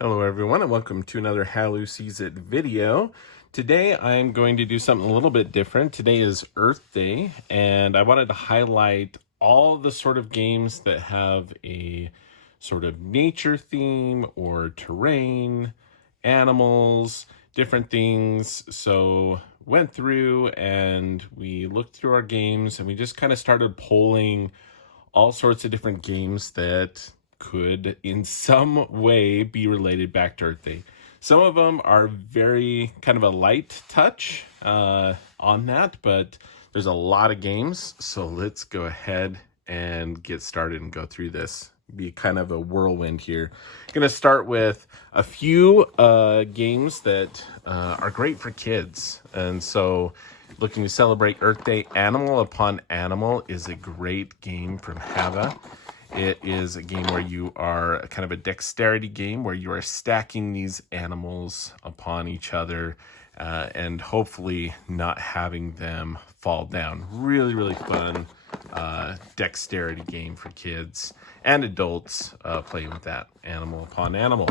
Hello everyone and welcome to another Halu Sees It video. Today I'm going to do something a little bit different. Today is Earth Day and I wanted to highlight all the sort of games that have a sort of nature theme or terrain, animals, different things. So went through and we looked through our games and we just kind of started polling all sorts of different games that could in some way be related back to Earth Day. Some of them are very kind of a light touch on that, but there's a lot of games. So let's go ahead and get started and go through this. Be kind of a whirlwind here. Going to start with a few games that are great for kids. And so looking to celebrate Earth Day, Animal Upon Animal is a great game from Hava. It is a game where you are kind of a dexterity game where you are stacking these animals upon each other and hopefully not having them fall down. Really, really fun dexterity game for kids and adults playing with that. Animal Upon Animal.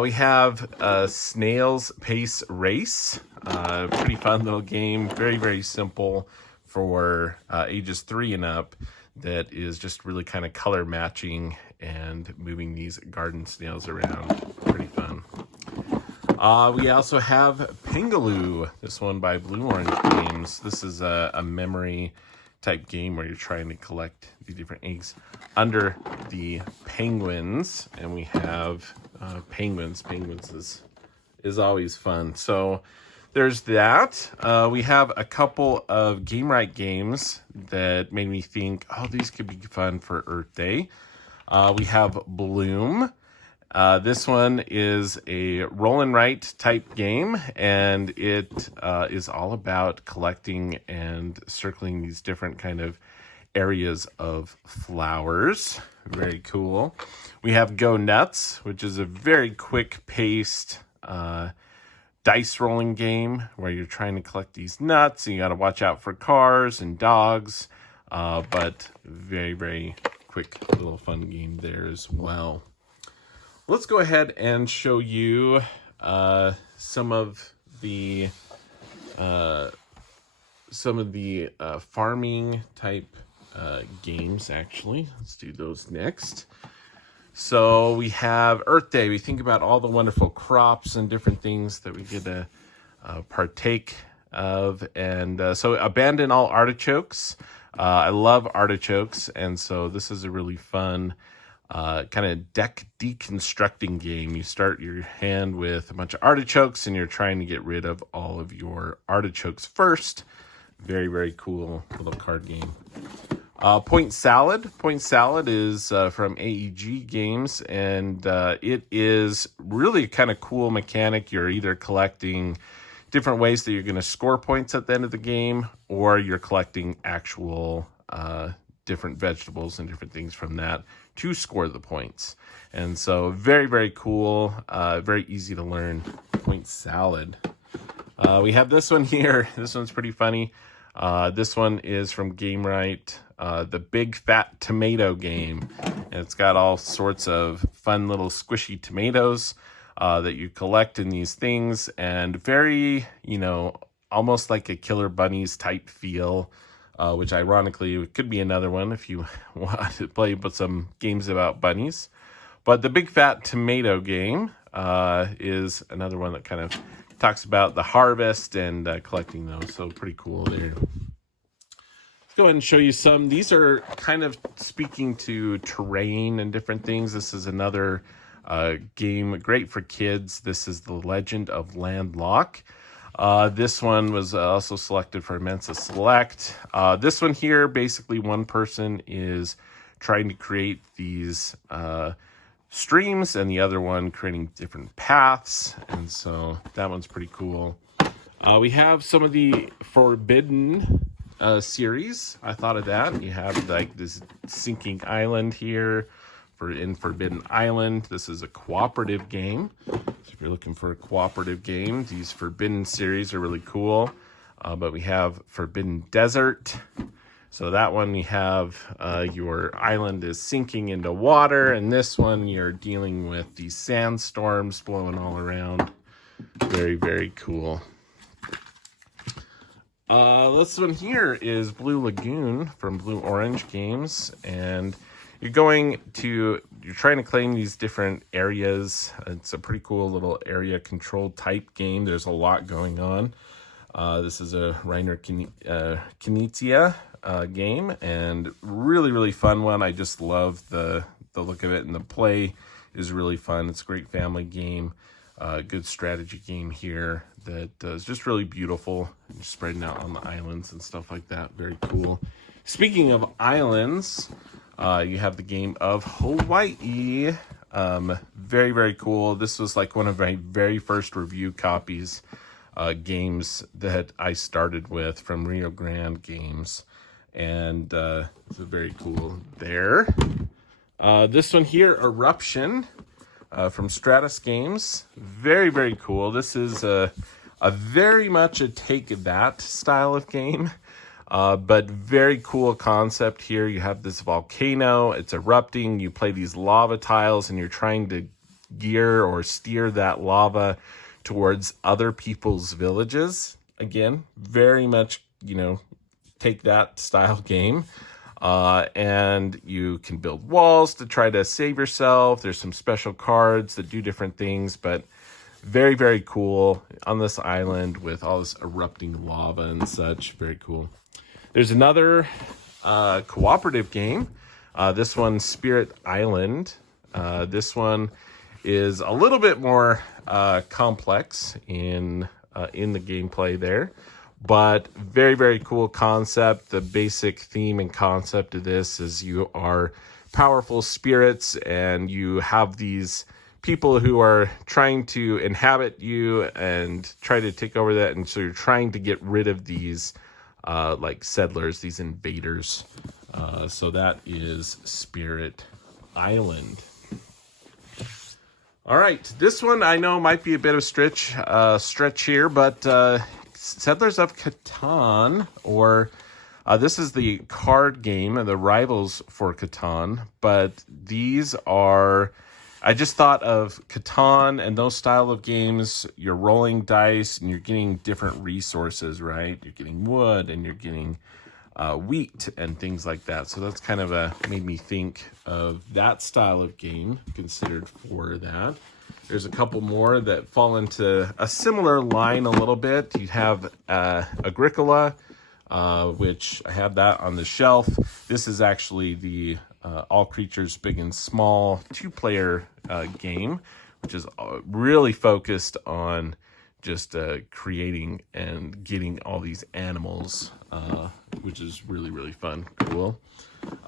We have Snail's Pace Race. Pretty fun little game. Very, very simple for ages 3 and up. That is just really kind of color matching and moving these garden snails around. Pretty fun. We also have Pingaloo. This one by Blue Orange Games. This is a memory type game where you're trying to collect the different eggs under the penguins. And we have penguins. Penguins is always fun. So there's that. We have a couple of Gamewright games that made me think, oh, these could be fun for Earth Day. We have Bloom. This one is a roll and write type game, and it is all about collecting and circling these different kind of areas of flowers. Very cool. We have Go Nuts, which is a very quick-paced dice rolling game where you're trying to collect these nuts and you got to watch out for cars and dogs, but very, very quick little fun game there as well. Let's go ahead and show you some of the farming type games. Actually, let's do those next. So we have Earth Day. We think about all the wonderful crops and different things that we get to partake of. And so abandon all artichokes. I love artichokes. And so this is a really fun kind of deck deconstructing game. You start your hand with a bunch of artichokes and you're trying to get rid of all of your artichokes first. Very, very cool little card game. Point Salad. Point Salad is from AEG Games, and it is really kind of cool mechanic. You're either collecting different ways that you're going to score points at the end of the game, or you're collecting actual different vegetables and different things from that to score the points. And so very, very cool, very easy to learn. Point Salad. We have this one here. This one's pretty funny. This one is from Gamewright. The Big Fat Tomato Game. And it's got all sorts of fun little squishy tomatoes that you collect in these things, and very, almost like a Killer Bunnies type feel, which ironically could be another one if you want to play with some games about bunnies. But the Big Fat Tomato Game is another one that kind of talks about the harvest and collecting those. So pretty cool there. Go ahead and show you some. These are kind of speaking to terrain and different things. This is another game great for kids. This is The Legend of Landlock. This one was also selected for Mensa Select. This one here, basically one person is trying to create these streams and the other one creating different paths. And so that one's pretty cool. We have some of the Forbidden series. I thought of that. You have like this Sinking Island here in Forbidden Island. This is a cooperative game. So if you're looking for a cooperative game, these Forbidden series are really cool. But we have Forbidden Desert. So that one you have your island is sinking into water, and this one you're dealing with these sandstorms blowing all around. Very, very cool. This one here is Blue Lagoon from Blue Orange Games, and you're trying to claim these different areas. It's a pretty cool little area control type game. There's a lot going on. This is a Reiner Knizia game, and really, really fun one. I just love the look of it, and the play is really fun. It's a great family game, good strategy game here that is just really beautiful. Just spreading out on the islands and stuff like that. Very cool. Speaking of islands, you have the game of Hawaii. Very, very cool. This was like one of my very first review copies games that I started with from Rio Grande Games, and it's very cool there. This one here, Eruption, from Stratus Games. Very, very cool. This is a very much a take that style of game, but very cool concept here. You have this volcano, it's erupting, you play these lava tiles, and you're trying to gear or steer that lava towards other people's villages. Again, very much, take that style game. And you can build walls to try to save yourself. There's some special cards that do different things, but very, very cool on this island with all this erupting lava and such. Very cool. There's another cooperative game. This one, Spirit Island. This one is a little bit more complex in the gameplay there, but very, very cool concept. The basic theme and concept of this is you are powerful spirits, and you have these people who are trying to inhabit you and try to take over that, and so you're trying to get rid of these like settlers, these invaders. So that is Spirit Island. All right, this one I know might be a bit of stretch here, but Settlers of Catan, or this is the card game and the rivals for Catan, but these are, I just thought of Catan and those style of games. You're rolling dice and you're getting different resources, right? You're getting wood and you're getting wheat and things like that. So that's kind of made me think of that style of game considered for that. There's a couple more that fall into a similar line a little bit. You have Agricola, which I have that on the shelf. This is actually the All Creatures Big and Small 2-player game, which is really focused on just creating and getting all these animals, which is really, really fun. Cool.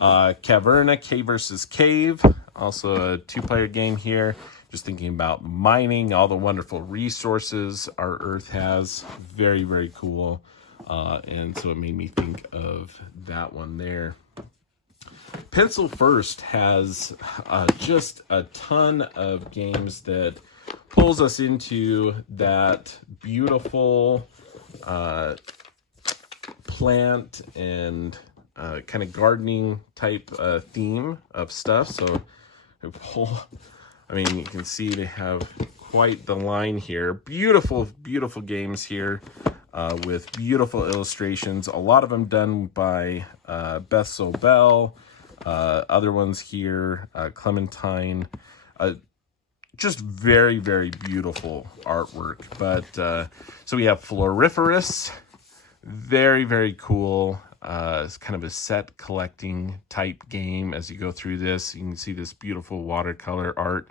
Caverna, Cave versus Cave, also a 2-player game here. Just thinking about mining, all the wonderful resources our Earth has. Very, very cool. And so it made me think of that one there. Pencil First has just a ton of games that pulls us into that beautiful plant and kind of gardening type theme of stuff. So I mean, you can see they have quite the line here. Beautiful, beautiful games here with beautiful illustrations. A lot of them done by Beth Sobel. Other ones here, Clementine. Just very, very beautiful artwork. But so we have Floriferous. Very, very cool. It's kind of a set collecting type game. As you go through this, you can see this beautiful watercolor art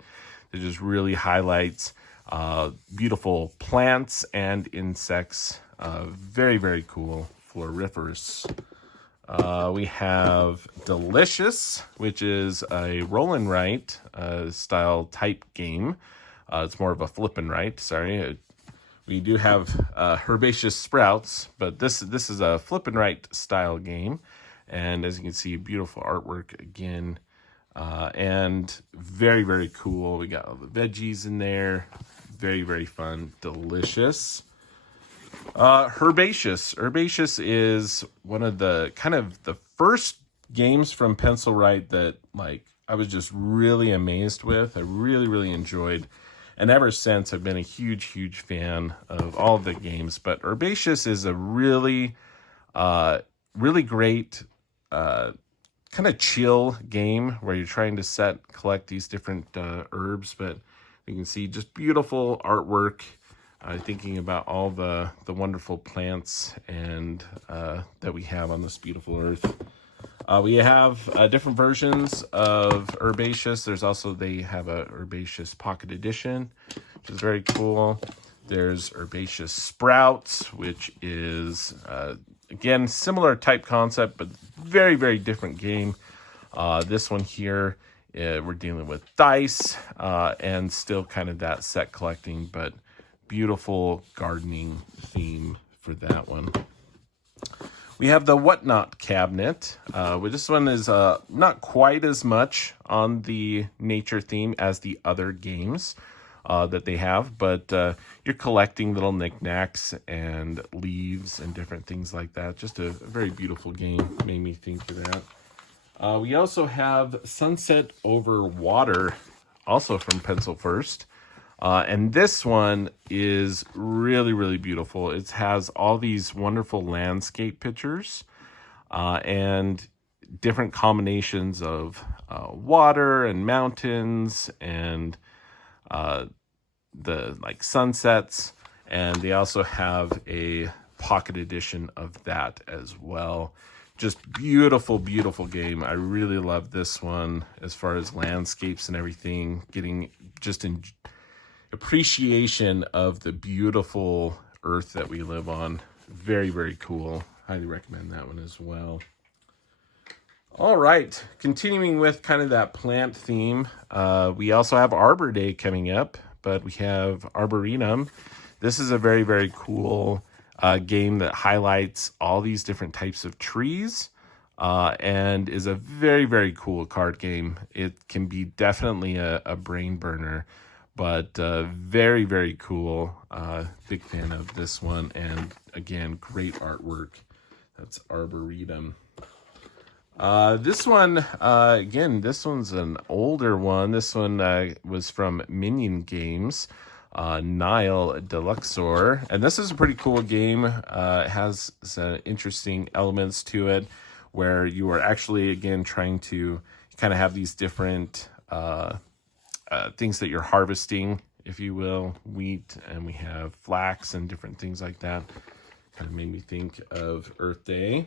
that just really highlights beautiful plants and insects. Very, very cool. Floriferous. We have Delicious, which is a roll and write style type game. It's more of a flip and write. Sorry. We do have Herbaceous Sprouts, but this is a flip and write style game. And as you can see, beautiful artwork again. And very, very cool. We got all the veggies in there. Very, very fun. Delicious. Herbaceous. Herbaceous is one of the kind of the first games from Pencil Right that like I was just really amazed with. I really enjoyed. And ever since, I've been a huge fan of all of the games. But Herbaceous is a really great kind of chill game where you're trying to collect these different herbs. But you can see just beautiful artwork. Thinking about all the wonderful plants and that we have on this beautiful earth. We have different versions of Herbaceous. There's also, they have a Herbaceous Pocket Edition, which is very cool. There's Herbaceous Sprouts, which is, again, similar type concept, but very different game. This one here, we're dealing with dice and still kind of that set collecting, but beautiful gardening theme for that one. We have the Whatnot cabinet. This one is not quite as much on the nature theme as the other games that they have, but you're collecting little knickknacks and leaves and different things like that. Just a very beautiful game. Made me think of that. We also have Sunset Over Water, also from Pencil First. And this one is really beautiful. It has all these wonderful landscape pictures and different combinations of water and mountains and the like sunsets. And they also have a pocket edition of that as well. Just beautiful game. I really love this one as far as landscapes and everything. Getting just in appreciation of the beautiful earth that we live on. Very cool. Highly recommend that one as well. All right, continuing with kind of that plant theme, we also have Arbor Day coming up, but we have Arboretum. This is a very cool game that highlights all these different types of trees and is a very cool card game. It can be definitely a brain burner, but very cool. Big fan of this one, and again, great artwork. That's Arboretum. This one, again, this one's an older one. This one was from Minion Games, Nile Deluxor, and this is a pretty cool game. It has some interesting elements to it where you are actually, again, trying to kind of have these different things that you're harvesting, if you will, wheat, and we have flax and different things like that. Kind of made me think of Earth Day.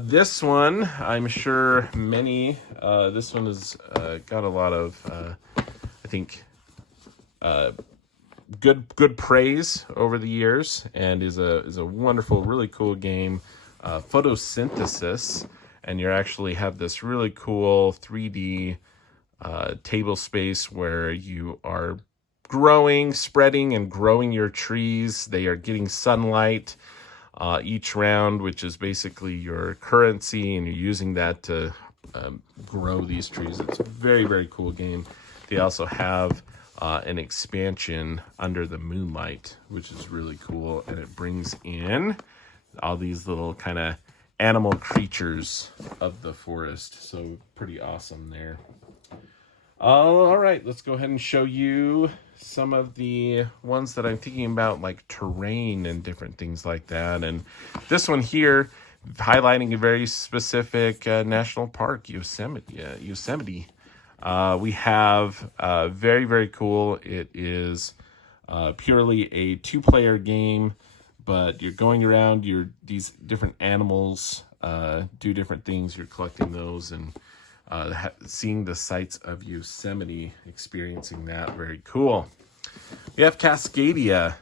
This one, I'm sure this one has got a lot of, I think, good praise over the years, and is a wonderful, really cool game. Photosynthesis, and you actually have this really cool 3D table space where you are spreading and growing your trees. They are getting sunlight each round, which is basically your currency, and you're using that to grow these trees. It's a very cool game. They also have an expansion, Under the Moonlight, which is really cool, and it brings in all these little kind of animal creatures of the forest. So pretty awesome there. All right, let's go ahead and show you some of the ones that I'm thinking about, like terrain and different things like that. And this one here, highlighting a very specific national park, Yosemite. We have very cool. It is purely a two-player game, but you're going around, these different animals do different things. You're collecting those and seeing the sights of Yosemite, experiencing that. Very cool. We have Cascadia,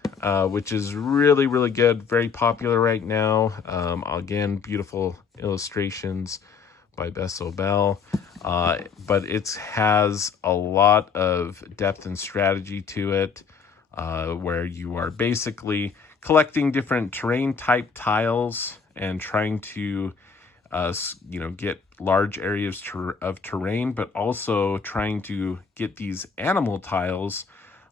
which is really good, very popular right now. Again, beautiful illustrations by Bess Obel, but it has a lot of depth and strategy to it, where you are basically collecting different terrain type tiles and trying to get large areas of terrain, but also trying to get these animal tiles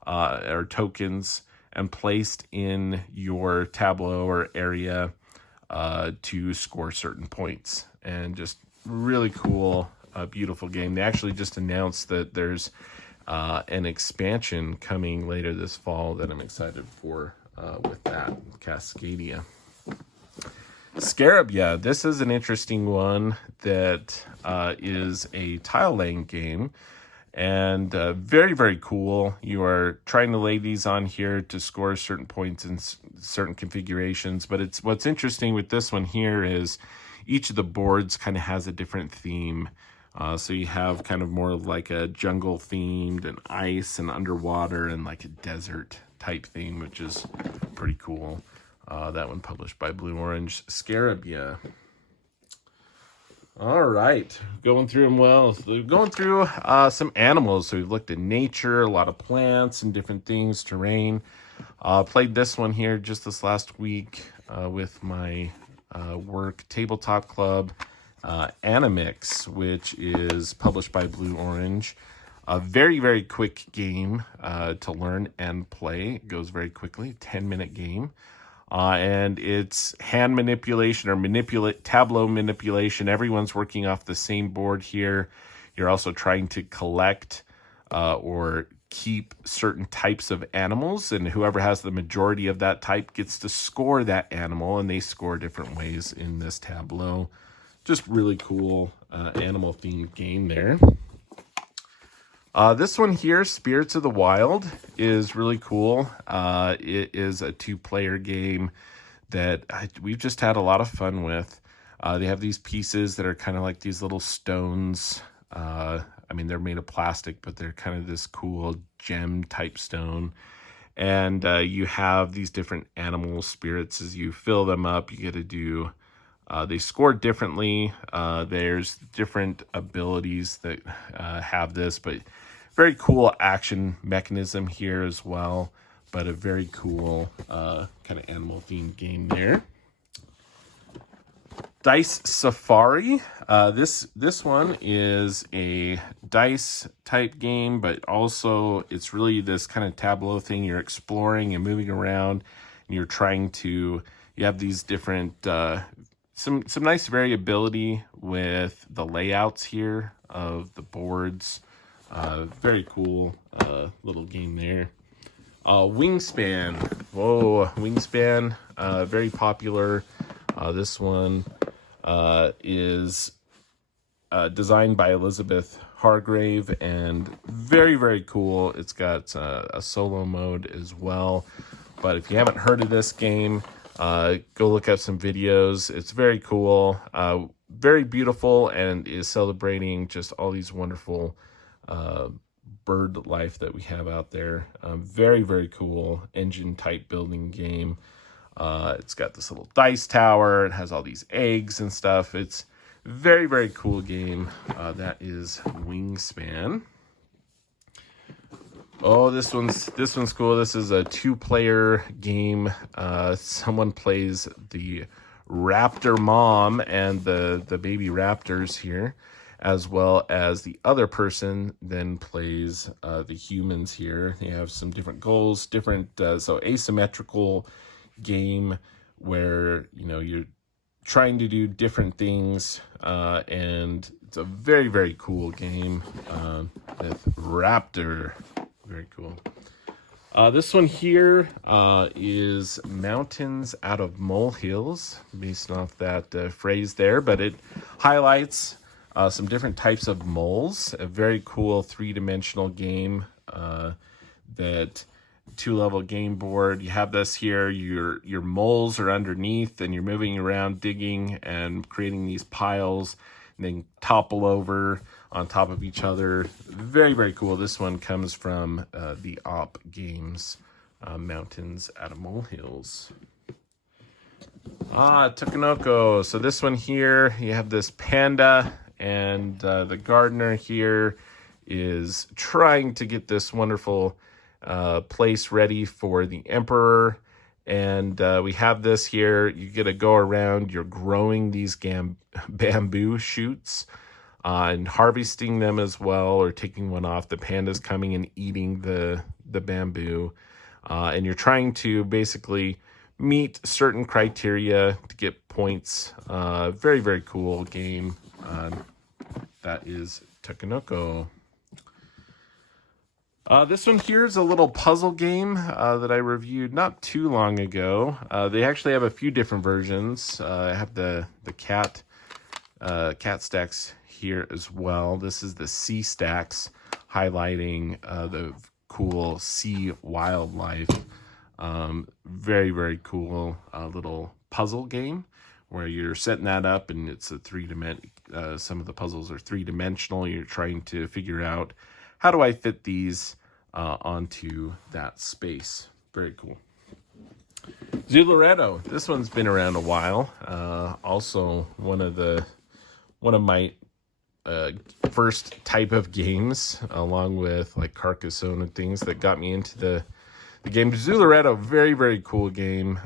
or tokens and placed in your tableau or area to score certain points. and just really cool, beautiful game. They actually just announced that there's an expansion coming later this fall that I'm excited for with that, Cascadia. Scarab, yeah, this is an interesting one that is a tile laying game, and very, very cool. You are trying to lay these on here to score certain points in certain configurations, but what's interesting with this one here is each of the boards kind of has a different theme. So you have kind of more like a jungle themed and ice and underwater and like a desert type theme, which is pretty cool. That one published by Blue Orange. Scarabia. All right, going through them well. So we're going through some animals. So we've looked at nature, a lot of plants and different things, terrain. Played this one here just this last week with my work tabletop club, Animix, which is published by Blue Orange. A very, very quick game to learn and play. It goes very quickly, 10-minute game. And it's hand manipulation or tableau manipulation. Everyone's working off the same board here. You're also trying to collect or keep certain types of animals, and whoever has the majority of that type gets to score that animal, and they score different ways in this tableau. Just really cool animal themed game there. This one here, Spirits of the Wild, is really cool. It is a 2-player game that we've just had a lot of fun with. They have these pieces that are kind of like these little stones. I mean, they're made of plastic, but they're kind of this cool gem type stone. And you have these different animal spirits. As you fill them up, you get to do... they score differently. There's different abilities that have this, but very cool action mechanism here as well. But a very cool kind of animal themed game there. Dice Safari. This one is a dice type game, but also it's really this kind of tableau thing. You're exploring and moving around, and you're trying to. You have these different. Some nice variability with the layouts here of the boards. Very cool little game there. Wingspan. Whoa, Wingspan. Very popular. This one is designed by Elizabeth Hargrave and very, very cool. It's got a solo mode as well. But if you haven't heard of this game, go look up some videos. It's very cool, very beautiful, and is celebrating just all these wonderful bird life that we have out there. Very, very cool engine type building game. It's got this little dice tower. It has all these eggs and stuff. It's very, very cool game. That is Wingspan. Oh, this one's cool. This is a 2-player game. Someone plays the raptor mom and the baby raptors here, as well as the other person then plays the humans here. They have some different goals, so asymmetrical game where you're trying to do different things, and it's a very, very cool game with Raptor. Very cool. This one here is Mountains Out of Molehills, based off that phrase there, but it highlights some different types of moles. A very cool 3-dimensional game that 2-level game board. You have this here. Your moles are underneath, and you're moving around, digging and creating these piles, and then topple over on top of each other. Very, very cool. This one comes from the Op Games, Mountains Out of Molehills. Takenoko. So this one here, you have this panda, and the gardener here is trying to get this wonderful place ready for the emperor. And we have this here. You get to go around. You're growing these bamboo shoots and harvesting them as well, or taking one off. The panda's coming and eating the bamboo. And you're trying to basically meet certain criteria to get points. Very, very cool game. That is Takenoko. This one here is a little puzzle game that I reviewed not too long ago. They actually have a few different versions. I have the cat stacks here as well. This is the sea stacks, highlighting the cool sea wildlife. Very, very cool little puzzle game where you're setting that up, and it's a some of the puzzles are three-dimensional. You're trying to figure out, how do I fit these onto that space? Very cool. Zooloretto. This one's been around a while. Also one of my first type of games, along with like Carcassonne and things, that got me into the game. Zooloretto, very, very cool game.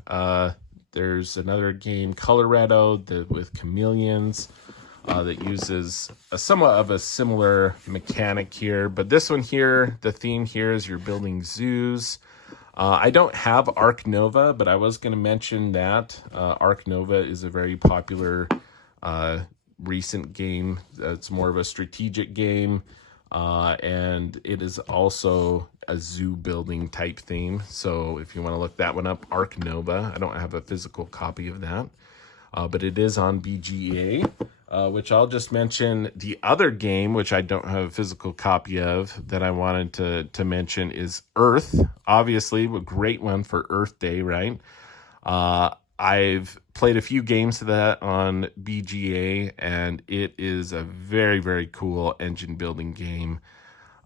There's another game, Coloretto, with chameleons, that uses somewhat of a similar mechanic here. But this one here, the theme here is you're building zoos. I don't have Ark Nova, but I was going to mention that. Ark Nova is a very popular recent game. It's more of a strategic game, and it is also a zoo building type theme. So if you want to look that one up, Ark Nova. I don't have a physical copy of that, but it is on BGA. Which I'll just mention. The other game, which I don't have a physical copy of, that I wanted to mention is Earth. Obviously, a great one for Earth Day, right? I've played a few games of that on BGA, and it is a very, very cool engine building game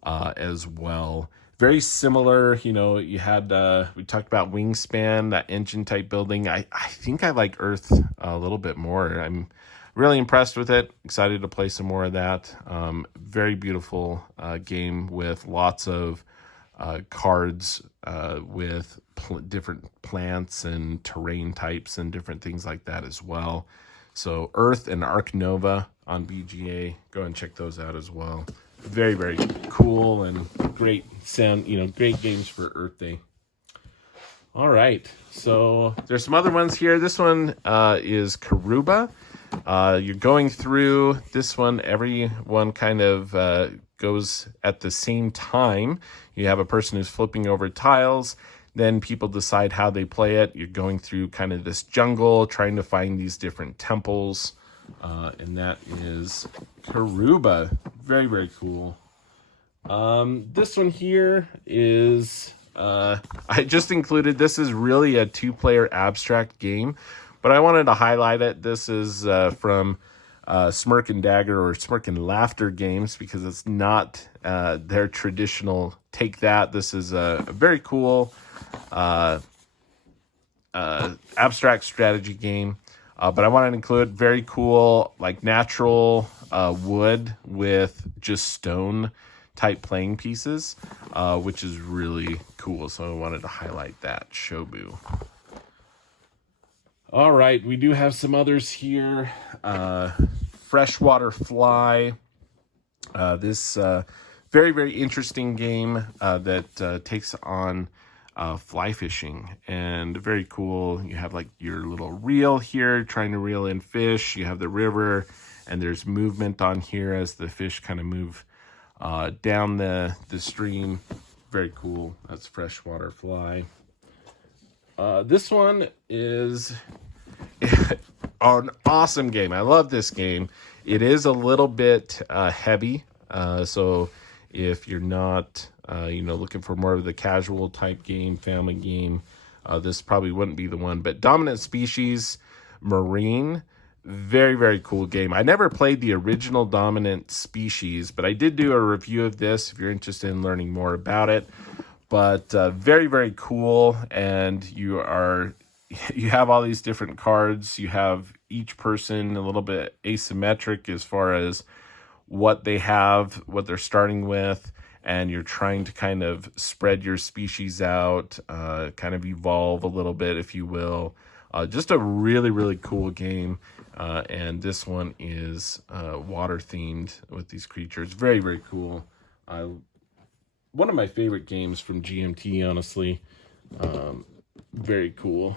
as well. Very similar, you had, we talked about Wingspan, that engine type building. I think I like Earth a little bit more. I'm really impressed with it. Excited to play some more of that. Very beautiful game with lots of cards with different plants and terrain types and different things like that as well. So Earth and Ark Nova on BGA. Go and check those out as well. Very, very cool and great sound, great games for Earth Day. All right, so there's some other ones here. This one is Karuba. You're going through this one. Everyone kind of goes at the same time. You have a person who's flipping over tiles. Then people decide how they play it. You're going through kind of this jungle, trying to find these different temples. And that is Karuba. Very, very cool. This one here is... I just included, this is really a two-player abstract game, but I wanted to highlight it. This is from Smirk and Dagger, or Smirk and Laughter games, because it's not their traditional take that. This is a very cool abstract strategy game, but I wanted to include very cool, like natural wood with just stone type playing pieces, which is really cool. So I wanted to highlight that. Shobu. All right, we do have some others here. Freshwater Fly. This very, very interesting game that takes on fly fishing, and very cool. You have like your little reel here trying to reel in fish. You have the river, and there's movement on here as the fish kind of move down the stream. Very cool. That's Freshwater Fly. This one is an awesome game. I love this game. It is a little bit heavy, so if you're not looking for more of the casual type game, family game, this probably wouldn't be the one. But Dominant Species Marine, very, very cool game. I never played the original Dominant Species, but I did do a review of this if you're interested in learning more about it. But very, very cool. And you have all these different cards. You have each person a little bit asymmetric as far as what they have, what they're starting with, and you're trying to kind of spread your species out, kind of evolve a little bit, if you will. Just a really, really cool game. And this one is water themed with these creatures. Very, very cool. One of my favorite games from GMT, honestly. Very cool.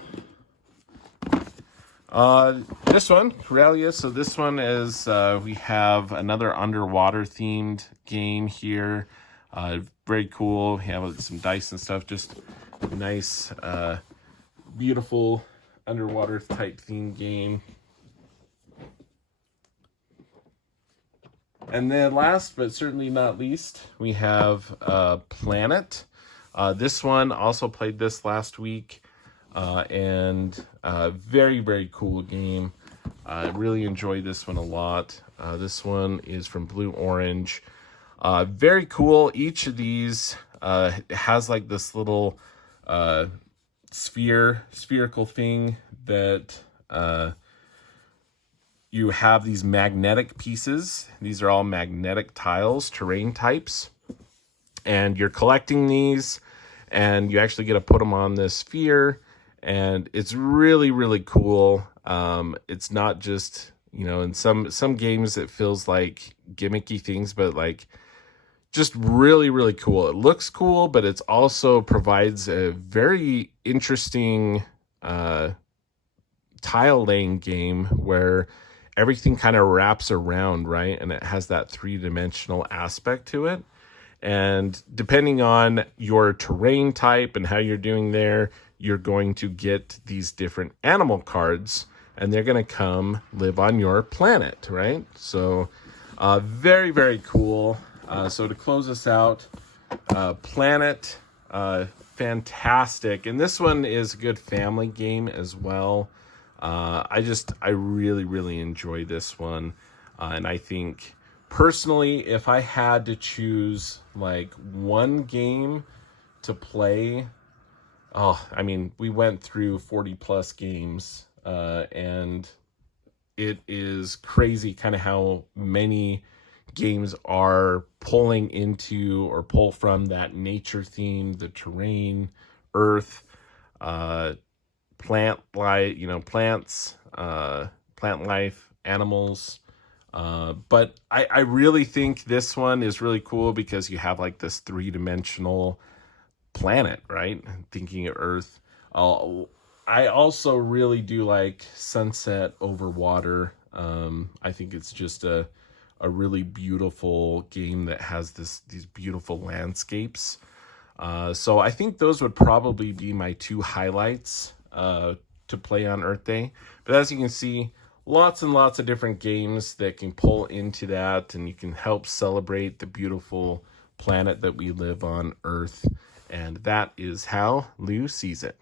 This one, Corellia. So this one is, we have another underwater themed game here. Very cool. We have some dice and stuff. Just nice, beautiful underwater type theme game. And then last but certainly not least, we have Planet. This one also played this last week. And very, very cool game. I really enjoyed this one a lot. This one is from Blue Orange. Very cool. Each of these has like this little spherical thing that you have these magnetic pieces. These are all magnetic tiles, terrain types. And you're collecting these, and you actually get to put them on this sphere. And it's really, really cool. It's not just, in some games it feels like gimmicky things, but like just really, really cool. It looks cool, but it's also provides a very interesting tile laying game where everything kind of wraps around, right? And it has that three-dimensional aspect to it. And depending on your terrain type and how you're doing there, you're going to get these different animal cards, and they're going to come live on your planet, right? So very, very cool. So to close us out, Planet, fantastic. And this one is a good family game as well. I really, really enjoy this one. And I think personally, if I had to choose like one game to play, we went through 40 plus games, and it is crazy kind of how many games are pulling into or pull from that nature theme, the terrain, earth, plant life, plants, plant life, animals. But I really think this one is really cool because you have like this three-dimensional planet, right? Thinking of Earth. I also really do like Sunset Over Water. I think it's just a really beautiful game that has these beautiful landscapes. So I think those would probably be my two highlights to play on Earth Day. But as you can see, lots and lots of different games that can pull into that, and you can help celebrate the beautiful planet that we live on, Earth. And that is how Lou sees it.